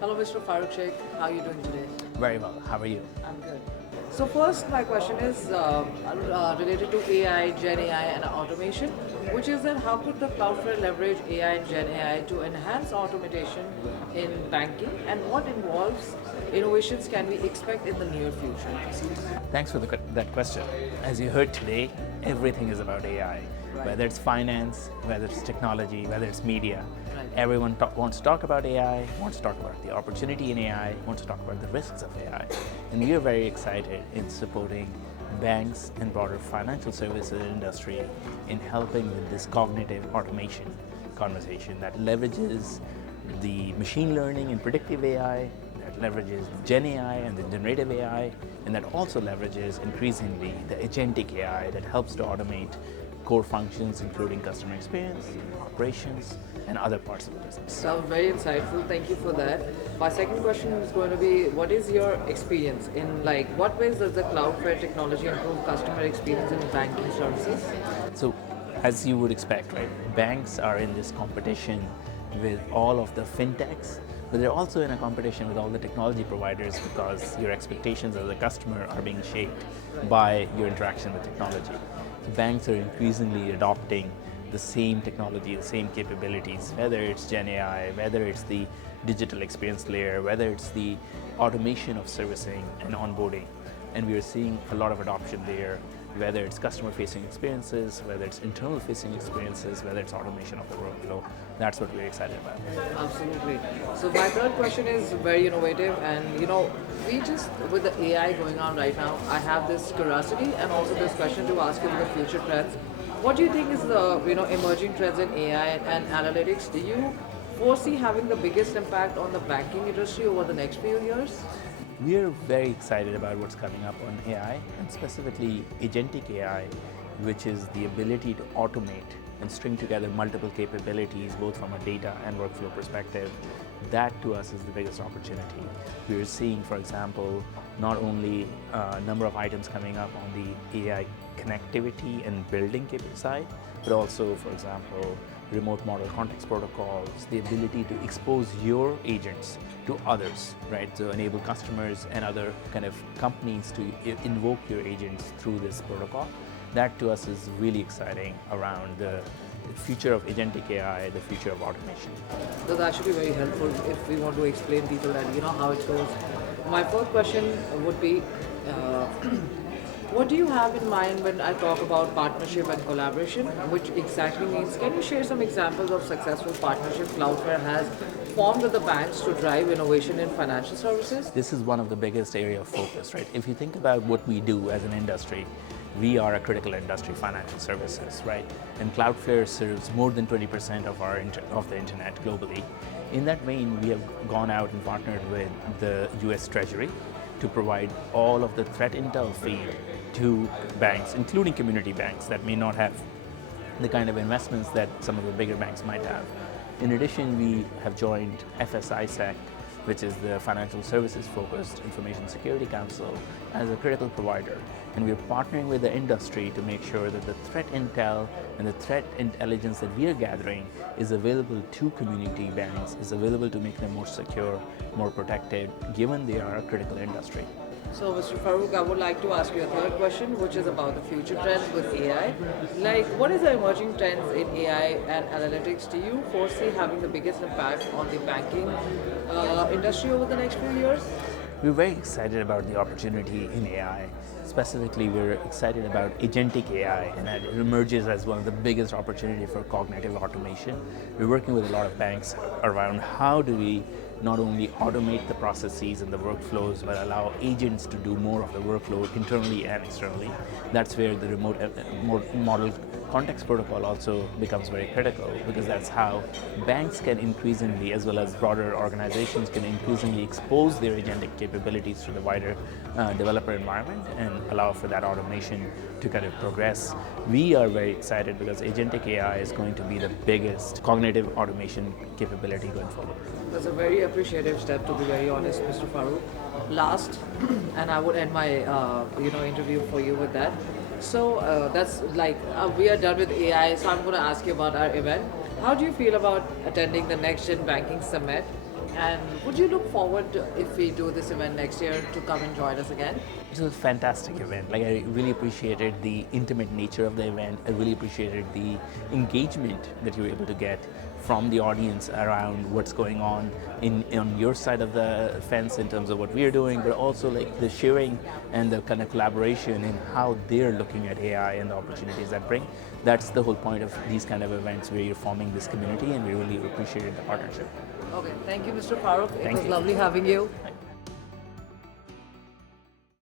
Hello, Mr. Farooq Sheikh. How are you doing today? Very well. How are you? I'm good. So first, my question is related to AI, Gen AI, and automation, which is that how could the Cloudflare leverage AI and Gen AI to enhance automation in banking, and what involves innovations can we expect in the near future? Thanks for that question. As you heard today, everything is about AI. Right. Whether it's finance, whether it's technology, whether it's media, Right. everyone wants to talk about AI, wants to talk about the opportunity in AI, wants to talk about the risks of AI. And we are very excited in supporting banks and broader financial services industry in helping with this cognitive automation conversation that leverages the machine learning and predictive AI, that leverages Gen AI and the generative AI, and that also leverages increasingly the agentic AI that helps to automate core functions including customer experience, operations, and other parts of the business. Sounds very insightful. Thank you for that. My second question is going to be, what is your experience in what ways does the Cloudflare technology improve customer experience in banking services? So, as you would expect, right, banks are in this competition with all of the fintechs, but they're also in a competition with all the technology providers because your expectations as a customer are being shaped by your interaction with technology. So banks are increasingly adopting the same technology, the same capabilities, whether it's Gen AI, whether it's the digital experience layer, whether it's the automation of servicing and onboarding. And we are seeing a lot of adoption there, whether it's customer-facing experiences, whether it's internal-facing experiences, whether it's automation of the workflow. That's what we're excited about. Absolutely. So my third question is very innovative, and we just with the AI going on right now, I have this curiosity and also this question to ask you about the future trends. What do you think is the emerging trends in AI and analytics? Do you foresee having the biggest impact on the banking industry over the next few years? We are very excited about what's coming up on AI, and specifically agentic AI, which is the ability to automate and string together multiple capabilities, both from a data and workflow perspective. That to us is the biggest opportunity. We are seeing, for example, not only a number of items coming up on the AI connectivity and building side, but also, for example, remote model context protocols, the ability to expose your agents to others, right? To enable customers and other kind of companies to invoke your agents through this protocol. That to us is really exciting around the future of agentic AI, the future of automation. That's actually very helpful if we want to explain people that how it goes. My fourth question would be, what do you have in mind when I talk about partnership and collaboration? Which exactly means, can you share some examples of successful partnerships Cloudflare has formed with the banks to drive innovation in financial services? This is one of the biggest area of focus, right? If you think about what we do as an industry, we are a critical industry, financial services, right? And Cloudflare serves more than 20% of the internet globally. In that vein, we have gone out and partnered with the US Treasury to provide all of the threat intel feed to banks, including community banks that may not have the kind of investments that some of the bigger banks might have. In addition, we have joined FSISEC, which is the Financial Services Focused Information Security Council, as a critical provider. And we're partnering with the industry to make sure that the threat intel and the threat intelligence that we are gathering is available to community banks, is available to make them more secure, more protected, given they are a critical industry. So, Mr. Farooq, I would like to ask you a third question, which is about the future trends with AI. What is the emerging trends in AI and analytics? Do you foresee having the biggest impact on the banking industry over the next few years? We're very excited about the opportunity in AI. Specifically, we're excited about agentic AI, and that it emerges as one of the biggest opportunities for cognitive automation. We're working with a lot of banks around how do we not only automate the processes and the workflows, but allow agents to do more of the workload internally and externally. That's where the remote model context protocol also becomes very critical, because that's how banks can increasingly, as well as broader organizations, can increasingly expose their agentic capabilities to the wider developer environment and allow for that automation to kind of progress. We are very excited because agentic AI is going to be the biggest cognitive automation capability going forward. That's a very appreciative step, to be very honest, Mr. Farooq. Last, and I would end my interview for you with that. So that's we are done with AI. So I'm going to ask you about our event. How do you feel about attending the NexGen Banking Summit? And would you look forward to, if we do this event next year, to come and join us again? It was a fantastic event. Like, I really appreciated the intimate nature of the event. I really appreciated the engagement that you were able to get from the audience around what's going on on your side of the fence in terms of what we are doing, but also like the sharing and the kind of collaboration in how they're looking at AI and the opportunities that bring. That's the whole point of these kind of events, where you're forming this community, and we really appreciated the partnership. Okay, thank you, Mr. Farooq. It Thank was you. lovely having you.